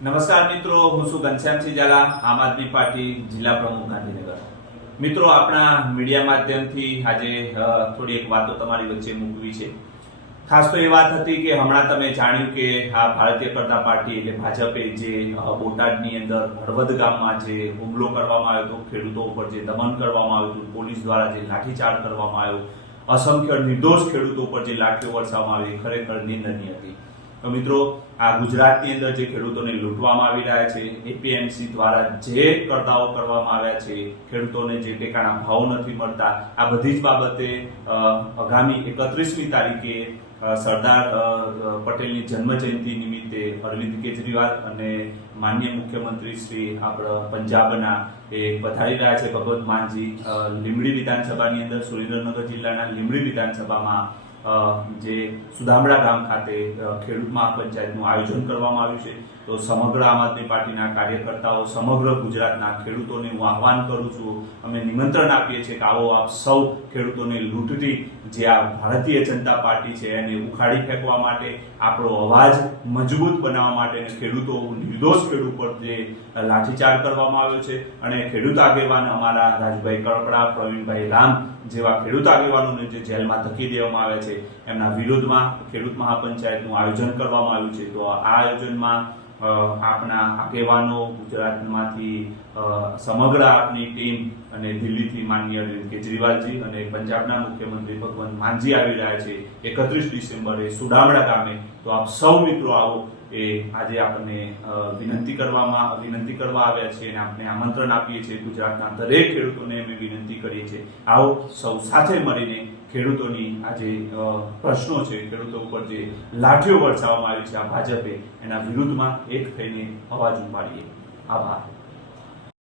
નમસ્કાર મિત્રો, હું છું ઘનશ્યામસિંહ ઝાલા આમ આદમી પાર્ટી જિલ્લા પ્રમુખ ગાંધીનગર. મિત્રો, આપણા મીડિયા માધ્યમથી આજે થોડી એક વાતો તમારી વચ્ચે મૂકવી છે. ખાસ તો એ વાત હતી કે હમણાં તમે જાણ્યું કે આ ભારતીય કરતા પાર્ટી એટલે ભાજપે જે બોટાદની અંદર હળવદ ગામમાં જે હુમલો કરવામાં આવ્યો હતો, ખેડૂતો ઉપર જે દમન કરવામાં આવ્યું હતું, પોલીસ દ્વારા જે લાઠીચાર્જ કરવામાં આવ્યો, અસંખ્ય નિર્દોષ ખેડૂતો ઉપર જે લાઠીઓ વરસાવવામાં આવી ખરેખર નિંદનીય હતી. તો મિત્રો, આ ગુજરાતની અંદર જે ખેડૂતોને લૂંટવામાં આવી રહ્યા છે એપીએમસી દ્વારા જે કરદાઓ કરવામાં આવ્યા છે, ખેડૂતોને જે ટેકાના ભાવ નથી મળતા, આ બધી જ બાબતે આગામી એકત્રીસમી તારીખે સરદાર પટેલની જન્મ જયંતિ નિમિત્તે અરવિંદ કેજરીવાલ અને માન્ય મુખ્યમંત્રી શ્રી આપણા પંજાબના એ પધારી રહ્યા છે, ભગવત માનજી લીમડી વિધાનસભાની અંદર સુરેન્દ્રનગર જિલ્લાના લીમડી વિધાનસભામાં જે સુદામડા ગામ ખાતે ખેડૂત મહાપંચાયતનું આયોજન કરવામાં આવ્યું છે. તો સમગ્ર આમ આદમી પાર્ટીના કાર્યકર્તાઓ, સમગ્ર ગુજરાતના ખેડૂતોને હું આહવાન કરું છું. અમે નિમંત્રણ આપીએ છીએ કે આવો આપ સૌ ખેડૂતોને લૂંટતી જે આ ભારતીય જનતા પાર્ટી છે એને ઉખાડી ફેંકવા માટે, આપણો અવાજ મજબૂત બનાવવા માટે અને ખેડૂતો નિર્દોષ ખેડૂત પર જે લાઠીચાર્જ કરવામાં આવ્યો છે. અને ખેડૂત આગેવાન અમારા રાજભાઈ કળપડા પ્રવીણભાઈ રામ જેવા ખેડૂત આગેવાનોને જે જેલમાં ધકી દેવામાં આવે છે એમના વિરોધમાં ખેડૂત મહાપંચાયતનું આયોજન કરવામાં આવ્યું છે. તો આ આયોજનમાં આપણા આગેવાનો ગુજરાતમાંથી સમગ્ર આપની ટીમ અને દિલ્હીથી માનનીય અરવિંદ કેજરીવાલજી અને પંજાબના મુખ્યમંત્રી ભગવંત માનજી આવી રહ્યા છે એકત્રીસ ડિસેમ્બરે સુડામડા ગામે. તો આપ સૌ મિત્રો આવો એ આજે આપણને વિનંતી કરવામાં, વિનંતી કરવા આવ્યા છે અને આપણે આમંત્રણ આપીએ છીએ ગુજરાતના દરેક ખેડૂતોને અમે વિનંતી કરીએ છીએ. આવો સૌ સાથે મળીને ખેડૂતોની આ જે પ્રશ્નો છે, ખેડૂતો ઉપર જે લાઠીઓ વરસાવવામાં આવી છે આ ભાજપે, એના વિરુદ્ધમાં એક થઈને અવાજ ઉપાડીએ. આભાર.